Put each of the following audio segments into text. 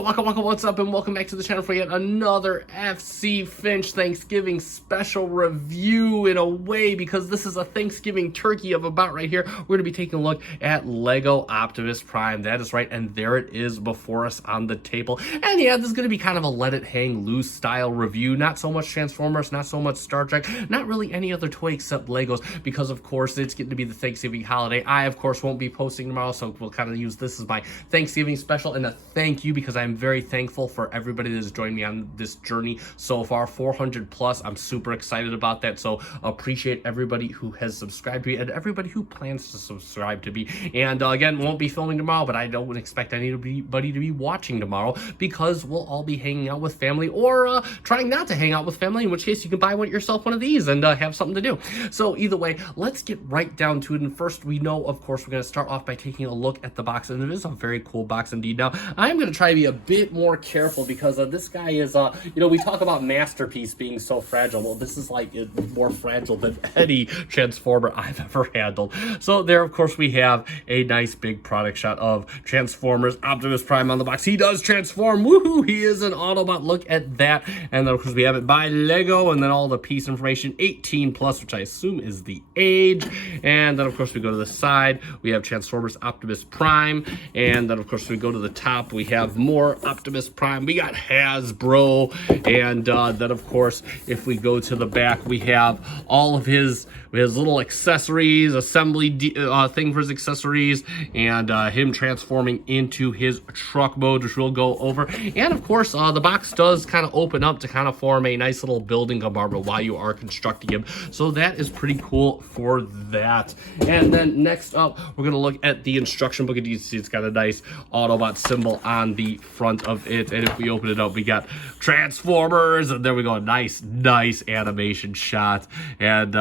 Waka, what's up, and welcome back to the channel for yet another FC Finch Thanksgiving special review in a way, because this is a Thanksgiving turkey of about right here. We're going to be taking a look at Lego Optimus Prime. That is right, and there it is before us on the table. And yeah, this is going to be kind of a let it hang loose style review. Not so much Transformers, not so much Star Trek, not really any other toy except Legos, because of course it's getting to be the Thanksgiving holiday. I, of course, won't be posting tomorrow, so we'll kind of use this as my Thanksgiving special and a thank you, because I'm very thankful for everybody that has joined me on this journey so far. 400 plus. I'm super excited about that, so appreciate everybody who has subscribed to me and everybody who plans to subscribe to me. And again, won't be filming tomorrow, but I don't expect anybody to be watching tomorrow, because we'll all be hanging out with family, or trying not to hang out with family, in which case you can buy yourself one of these and have something to do. So either way, let's get right down to it. And first, we know, of course, we're going to start off by taking a look at the box, and it is a very cool box indeed. Now, I'm going to try to be a bit more careful, because this guy is, we talk about Masterpiece being so fragile. Well, this is like more fragile than any Transformer I've ever handled. So there, of course, we have a nice big product shot of Transformers Optimus Prime on the box. He does transform. Woohoo! He is an Autobot. Look at that. And then, of course, we have it by Lego, and then all the piece information, 18 plus, which I assume is the age. And then, of course, we go to the side. We have Transformers Optimus Prime. And then, of course, we go to the top. We have more Optimus Prime. We got Hasbro. And then, of course, if we go to the back, we have all of his little accessories, assembly thing for his accessories, and him transforming into his truck mode, which we'll go over. And of course, the box does kind of open up to kind of form a nice little building compartment while you are constructing him. So that is pretty cool for that. And then next up, we're going to look at the instruction book. And you see it's got a nice Autobot symbol on the front of it. And if we open it up, we got Transformers, and there we go, nice animation shot. And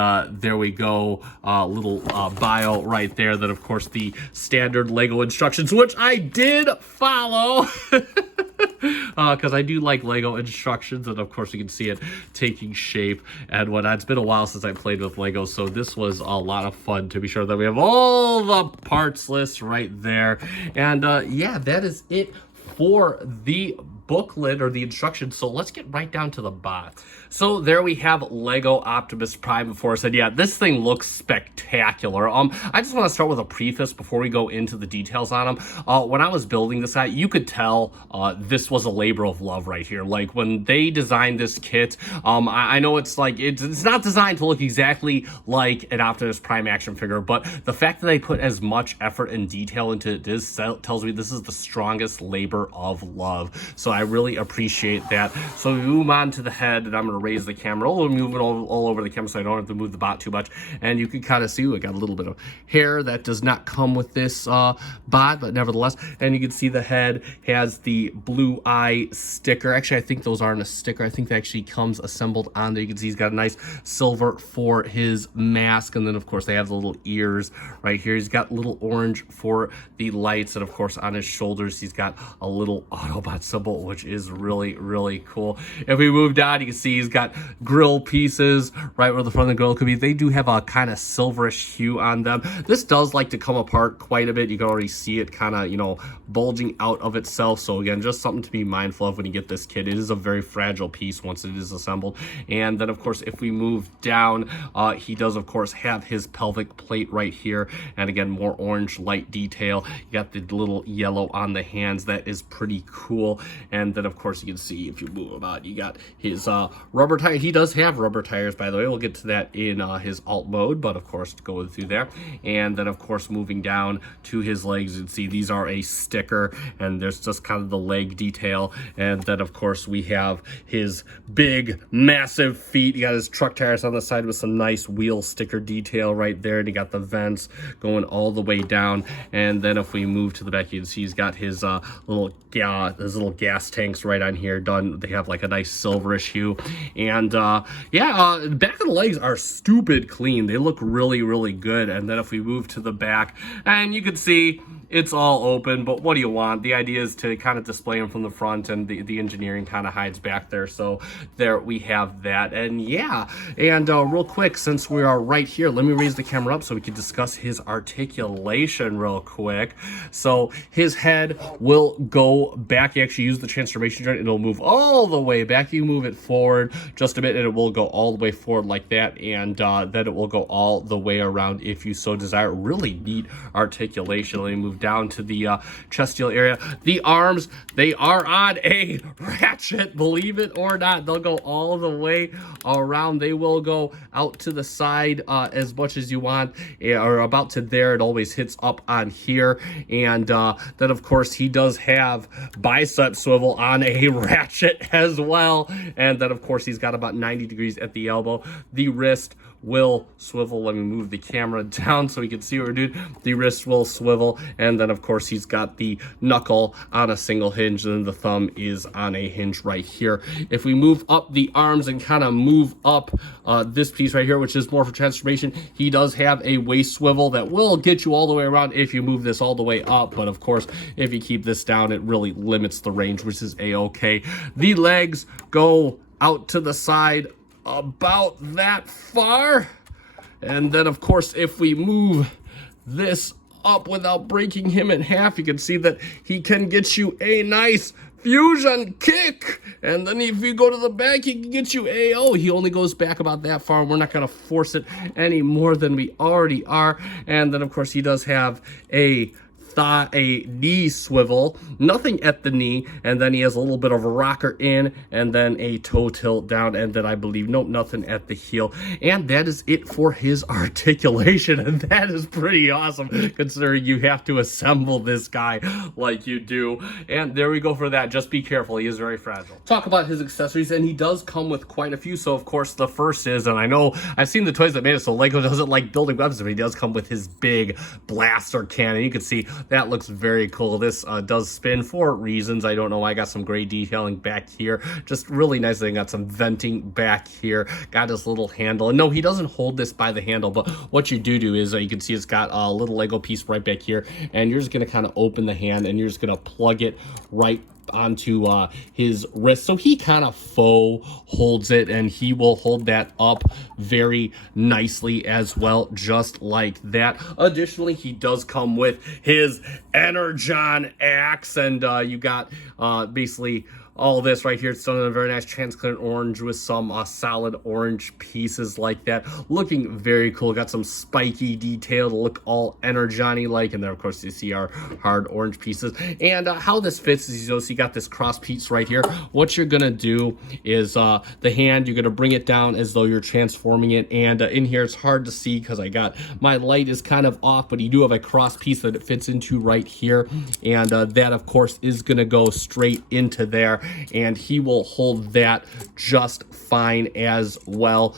there we go, little bio right there. Then, of course, the standard Lego instructions, which I did follow. Because I do like Lego instructions, and of course you can see it taking shape and whatnot. It's been a while since I played with Lego, so this was a lot of fun to be sure. That we have all the parts list right there. And yeah, that is it for the booklet or the instructions. So let's get right down to the box. So there we have Lego Optimus Prime before us, and yeah, this thing looks spectacular. I just want to start with a preface before we go into the details on him. When I was building this guy, you could tell this was a labor of love right here. Like when they designed this kit, I know it's like it's not designed to look exactly like an Optimus Prime action figure, but the fact that they put as much effort and detail into this tells me this is the strongest labor of love. So I really appreciate that. So we move on to the head, and I'm going to raise the camera. Oh, move it all over the camera so I don't have to move the bot too much. And you can kind of see we got a little bit of hair that does not come with this bot, but nevertheless. And you can see the head has the blue eye sticker. Actually, I think those aren't a sticker. I think that actually comes assembled on there. You can see he's got a nice silver for his mask. And then, of course, they have the little ears right here. He's got little orange for the lights. And, of course, on his shoulders, he's got a little Autobot symbol, which is really cool. If we move down, you can see he's got grill pieces right where the front of the grill could be. They do have a kind of silverish hue on them. This does like to come apart quite a bit. You can already see it kind of, bulging out of itself. So again, just something to be mindful of when you get this kit. It is a very fragile piece once it is assembled. And then, of course, if we move down, he does, of course, have his pelvic plate right here. And again, more orange light detail. You got the little yellow on the hands. That is pretty cool. And then, of course, you can see if you move him out, you got his rubber tire. He does have rubber tires, by the way. We'll get to that in his alt mode, but of course, going through there. And then, of course, moving down to his legs, you can see these are a sticker, and there's just kind of the leg detail. And then, of course, we have his big, massive feet. You got his truck tires on the side with some nice wheel sticker detail right there. And you got the vents going all the way down. And then if we move to the back, you can see he's got his little gas tanks right on here done. They have like a nice silverish hue. And yeah, the back of the legs are stupid clean. They look really good. And then if we move to the back, and you can see it's all open, but what do you want? The idea is to kind of display them from the front, and the engineering kind of hides back there. So there we have that. And yeah, and real quick, since we are right here, let me raise the camera up so we can discuss his articulation real quick. So his head will go back. You actually use the transformation joint, it'll move all the way back. You move it forward just a bit, and it will go all the way forward like that, and then it will go all the way around if you so desire. Really neat articulation. Let me move down to the chest steel area. The arms, they are on a ratchet, believe it or not. They'll go all the way around. They will go out to the side as much as you want, or about to there. It always hits up on here. And then of course he does have bicep swivel on a ratchet as well. And then of course he's got about 90 degrees at the elbow. The wrist will swivel. Let me move the camera down so we can see what we're doing. The wrist will swivel, and then of course he's got the knuckle on a single hinge, and then the thumb is on a hinge right here. If we move up the arms and kind of move up this piece right here, which is more for transformation, he does have a waist swivel that will get you all the way around if you move this all the way up, but of course if you keep this down, it really limits the range, which is a-okay. The legs go out to the side about that far, and then of course if we move this up without breaking him in half, you can see that he can get you a nice fusion kick, and then if you go to the back, he can get you AO. He only goes back about that far. We're not going to force it any more than we already are. And then of course he does have a knee swivel, nothing at the knee, and then he has a little bit of a rocker in, and then a toe tilt down, and then I believe nothing at the heel. And that is it for his articulation, and that is pretty awesome considering you have to assemble this guy like you do. And there we go for that. Just be careful, he is very fragile. Talk about his accessories, and he does come with quite a few. So of course the first is, and I know I've seen the toys that made it so Lego doesn't like building weapons, but he does come with his big blaster cannon. You can see that looks very cool. This does spin for reasons. I don't know why. I got some gray detailing back here. Just really nice. They got some venting back here. Got his little handle. And no, he doesn't hold this by the handle, but what you do is you can see it's got a little Lego piece right back here, and you're just going to kind of open the hand, and you're just going to plug it right onto his wrist. So he kind of faux holds it, and he will hold that up very nicely as well, just like that. Additionally, he does come with his Energon axe, and you got basically all this right here. It's done in a very nice transparent orange with some solid orange pieces like that. Looking very cool. Got some spiky detail to look all Energon-y like. And then, of course, you see our hard orange pieces. And how this fits is, you got this cross piece right here. What you're going to do is the hand, you're going to bring it down as though you're transforming it. And in here, it's hard to see because my light is kind of off, but you do have a cross piece that it fits into right here. And that, of course, is going to go straight into there, and he will hold that just fine as well.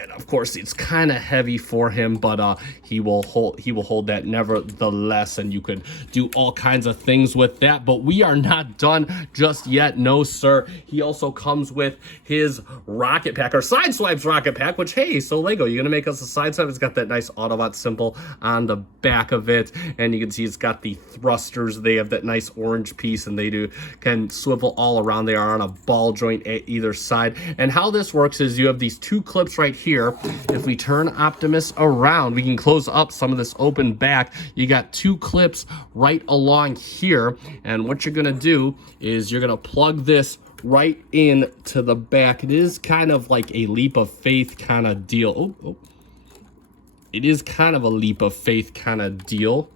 And of course it's kind of heavy for him, but he will hold that nevertheless, and you could do all kinds of things with that. But we are not done just yet, no sir. He also comes with his rocket pack, or Sideswipe's rocket pack, which, hey, so Lego, you're gonna make us a Sideswipe. It's got that nice Autobot symbol on the back of it, and you can see it's got the thrusters. They have that nice orange piece, and they can swivel all around. They are on a ball joint at either side. And how this works is you have these two clips right here. If we turn Optimus around, we can close up some of this open back. You got two clips right along here, and what you're gonna do is you're gonna plug this right in to the back. It is kind of like a leap of faith kind of deal. It is kind of a leap of faith kind of deal.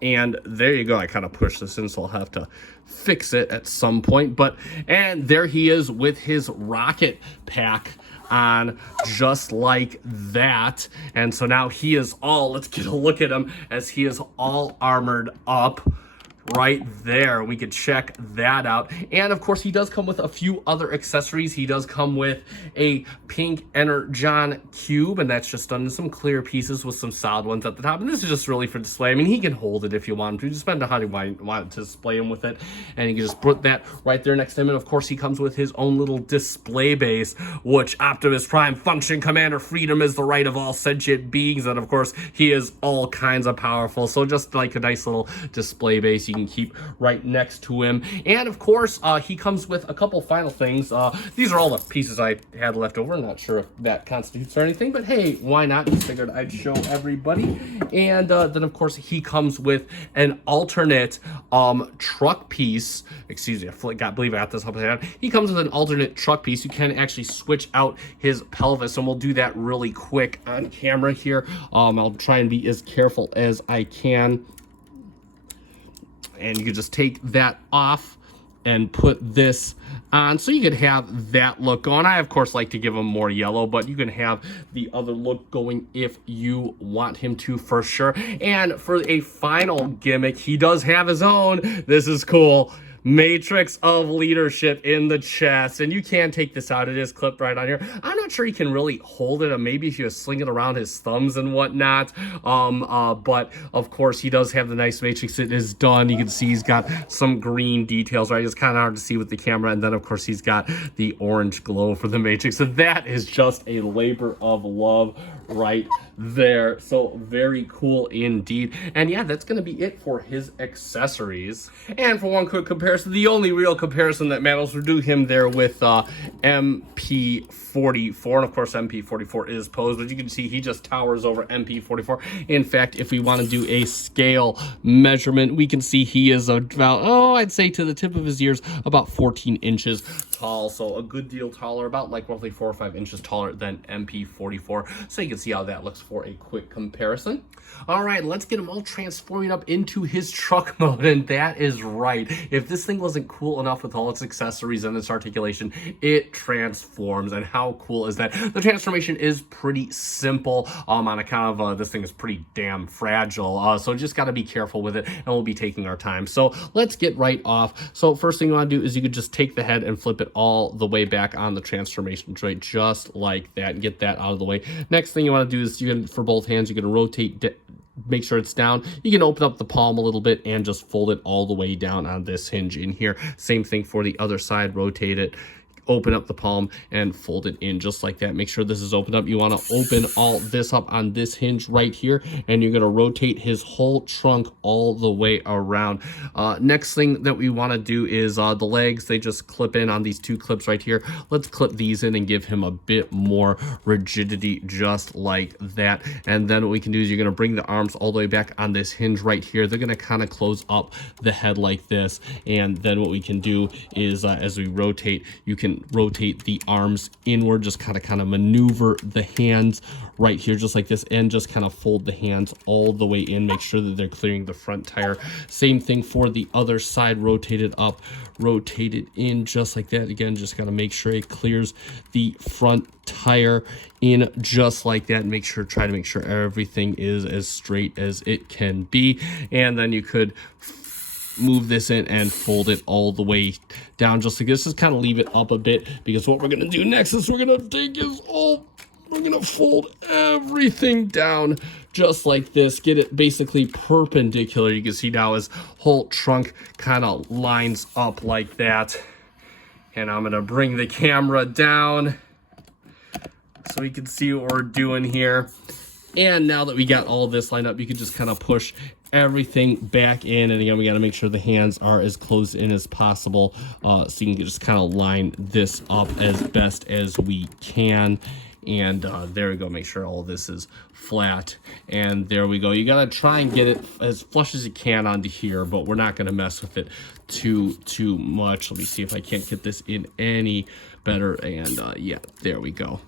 And there you go. I kind of pushed this in, so I'll have to fix it at some point. And there he is with his rocket pack on, just like that. And so now he is all, let's get a look at him as he is all armored up. right there. We could check that out. And of course, he does come with a few other accessories. He does come with a pink Energon cube, and that's just done in some clear pieces with some solid ones at the top. And this is just really for display. I mean, he can hold it if you want him to. Just depend on how you want to display him with it. And you can just put that right there next to him. And of course, he comes with his own little display base, which Optimus Prime function commander freedom is the right of all sentient beings. And of course, he is all kinds of powerful. So just like a nice little display base you can keep right next to him. And of course, he comes with a couple final things. These are all the pieces I had left over. I'm not sure if that constitutes or anything, but hey, why not? Just figured I'd show everybody. And then of course, he comes with an alternate truck piece. Excuse me, I believe I got this upside down. He comes with an alternate truck piece. You can actually switch out his pelvis, and we'll do that really quick on camera here. I'll try and be as careful as I can. And you can just take that off and put this on, so you could have that look going. I of course like to give him more yellow, but you can have the other look going if you want him to, for sure. And for a final gimmick, he does have his own. This is cool. Matrix of leadership in the chest, and you can take this out. It is clipped right on here. I'm not sure he can really hold it, or maybe if you sling it around his thumbs and whatnot. But of course, he does have the nice matrix. It is done. You can see he's got some green details, right? It's kind of hard to see with the camera, and then of course he's got the orange glow for the matrix. So that is just a labor of love right there. So very cool indeed. And yeah, that's going to be it for his accessories. And for one quick comparison, the only real comparison that matters, we'll do him there with MP44. And of course, MP44 is posed, but you can see he just towers over MP44. In fact, if we want to do a scale measurement, we can see he is about, I'd say to the tip of his ears, about 14 inches tall. So a good deal taller, about like roughly 4 or 5 inches taller than MP44. So you can see how that looks for a quick comparison. All right, let's get him all transforming up into his truck mode. And that is right. If this thing wasn't cool enough with all its accessories and its articulation, it transforms. And how cool is that? The transformation is pretty simple on account of this thing is pretty damn fragile. So just got to be careful with it, and we'll be taking our time. So let's get right off. So first thing you want to do is you could just take the head and flip it all the way back on the transformation tray, just like that, and get that out of the way. Next thing you want to do is, you can, for both hands, you can rotate, make sure it's down. You can open up the palm a little bit and just fold it all the way down on this hinge in here. Same thing for the other side, rotate it, open up the palm and fold it in just like that. Make sure this is opened up. You want to open all this up on this hinge right here, and you're going to rotate his whole trunk all the way around. Next thing that we want to do is the legs. They just clip in on these two clips right here. Let's clip these in and give him a bit more rigidity just like that. And then what we can do is you're going to bring the arms all the way back on this hinge right here. They're going to kind of close up the head like this. And then what we can do is as we rotate, you can rotate the arms inward, just kind of maneuver the hands right here just like this, and just kind of fold the hands all the way in. Make sure that they're clearing the front tire. Same thing for the other side, rotate it up, rotate it in just like that. Again, just got to make sure it clears the front tire in just like that, and try to make sure everything is as straight as it can be. And then you could move this in and fold it all the way down just like this. Just kind of leave it up a bit, because what we're going to do next is we're going to fold everything down just like this. Get it basically perpendicular. You can see now his whole trunk kind of lines up like that. And I'm going to bring the camera down so we can see what we're doing here. And now that we got all this lined up, you can just kind of push everything back in. And again, we got to make sure the hands are as closed in as possible, so you can just kind of line this up as best as we can. And there we go. Make sure all this is flat. And there we go. You got to try and get it as flush as you can onto here, but we're not going to mess with it too much. Let me see if I can't get this in any better. And yeah, there we go.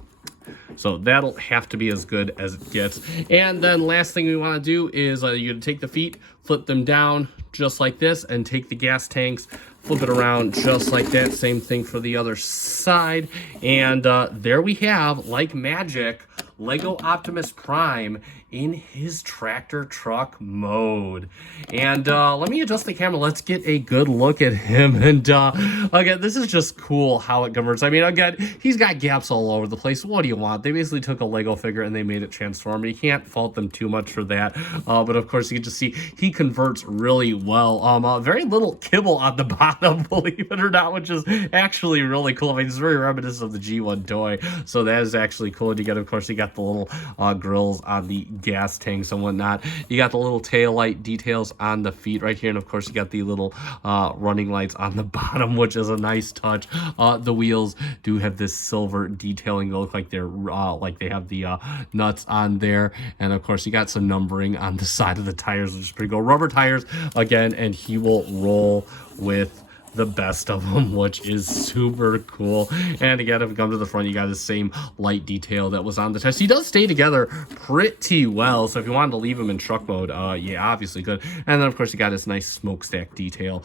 So that'll have to be as good as it gets. And then last thing we want to do is you're going to take the feet, flip them down just like this, and take the gas tanks, flip it around just like that. Same thing for the other side. And there we have, like magic, Lego Optimus Prime in his tractor truck mode. And let me adjust the camera. Let's get a good look at him. And again, this is just cool how it converts. I mean, again, he's got gaps all over the place. What do you want? They basically took a Lego figure and they made it transform. You can't fault them too much for that. But of course, you can just see he converts really well. Very little kibble on the bottom, believe it or not, which is actually really cool. I mean, it's very reminiscent of the G1 toy. So that is actually cool. And you get, of course, you got the little grills on the gas tanks and whatnot. You got the little tail light details on the feet right here, and of course you got the little running lights on the bottom, which is a nice touch. The wheels do have this silver detailing. They look like they're like they have the nuts on there, and of course you got some numbering on the side of the tires, which is pretty cool. Rubber tires again, and he will roll with the best of them, which is super cool. And again, if we come to the front, you got the same light detail that was on the test. He does stay together pretty well, so if you wanted to leave him in truck mode, yeah, obviously good. And then of course you got this nice smokestack detail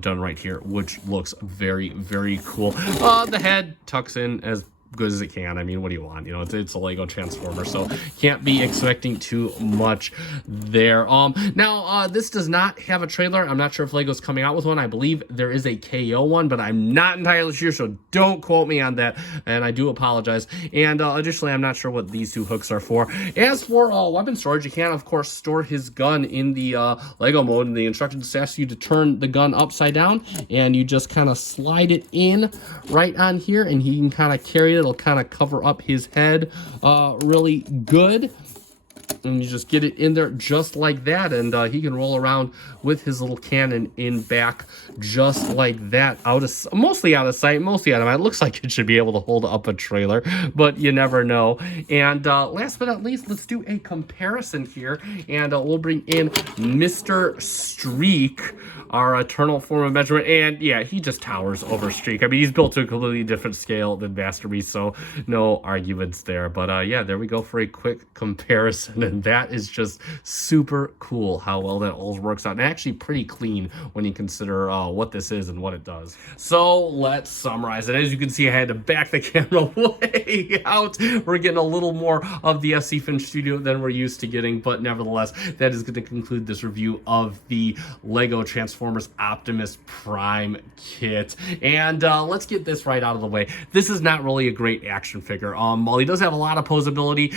done right here, which looks very, very cool. The head tucks in as good as it can. I mean, what do you want? You know, it's a Lego Transformer, so can't be expecting too much there. Now this does not have a trailer. I'm not sure if Lego's coming out with one. I believe there is a KO one, but I'm not entirely sure, so don't quote me on that, and I do apologize. And additionally, I'm not sure what these two hooks are for. As for weapon storage, you can of course store his gun in the Lego mode, and the instructions ask you to turn the gun upside down, and you just kind of slide it in right on here, and he can kind of carry it. It'll kind of cover up his head really good. And you just get it in there just like that, and he can roll around with his little cannon in back just like that, mostly out of sight, mostly out of mind. It looks like it should be able to hold up a trailer, but you never know. And last but not least, let's do a comparison here, and we'll bring in Mr. Streak, our eternal form of measurement. And yeah, he just towers over Streak. I mean, he's built to a completely different scale than Master Beast, so no arguments there. But yeah, there we go for a quick comparison, and that is just super cool how well that all works out, and actually pretty clean when you consider what this is and what it does. So let's summarize it. As you can see, I had to back the camera way out. We're getting a little more of the FC Finch Studio than we're used to getting, but nevertheless, that is going to conclude this review of the Lego Transformers Optimus Prime kit. And let's get this right out of the way. This is not really a great action figure. While he does have a lot of posability,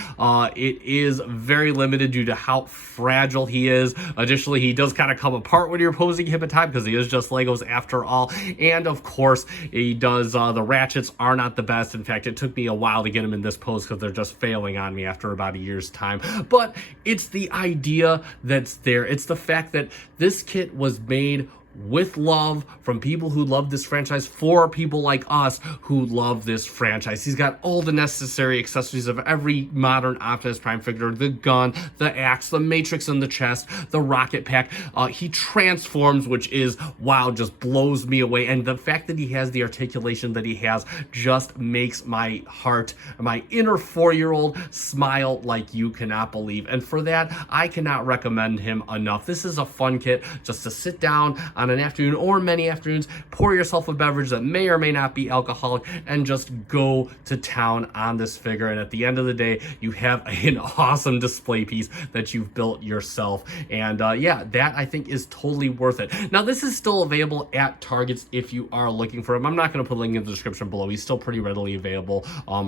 it is very limited due to how fragile he is. Additionally, he does kind of come apart when you're posing him at time because he is just Legos after all. And of course, he does, the ratchets are not the best. In fact, it took me a while to get him in this pose because they're just failing on me after about a year's time. But it's the idea that's there. It's the fact that this kit was made with love from people who love this franchise for people like us who love this franchise. He's got all the necessary accessories of every modern Optimus Prime figure: the gun, the axe, the matrix in the chest, the rocket pack. He transforms, which is, wow, just blows me away. And the fact that he has the articulation that he has just makes my heart, my inner 4-year-old smile like you cannot believe. And for that, I cannot recommend him enough. This is a fun kit just to sit down on an afternoon or many afternoons, pour yourself a beverage that may or may not be alcoholic, and just go to town on this figure. And at the end of the day, you have an awesome display piece that you've built yourself. And yeah, that I think is totally worth it. Now, this is still available at Targets if you are looking for him. I'm not going to put a link in the description below. He's still pretty readily available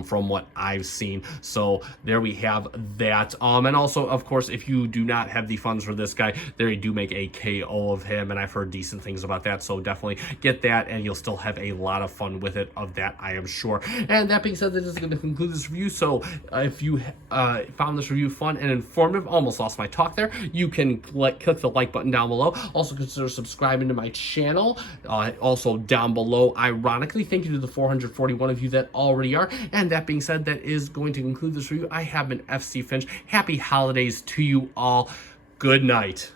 from what I've seen. So there we have that. And also, of course, if you do not have the funds for this guy, they do make a KO of him, and I've heard decent things about that, so definitely get that, and you'll still have a lot of fun with it, of that I am sure. And that being said, that is going to conclude this review. So if you found this review fun and informative, almost lost my talk there, you can click the like button down below. Also consider subscribing to my channel. Also down below, ironically, thank you to the 441 of you that already are. And that being said, that is going to conclude this review. I have been FC Finch. Happy holidays to you all. Good night.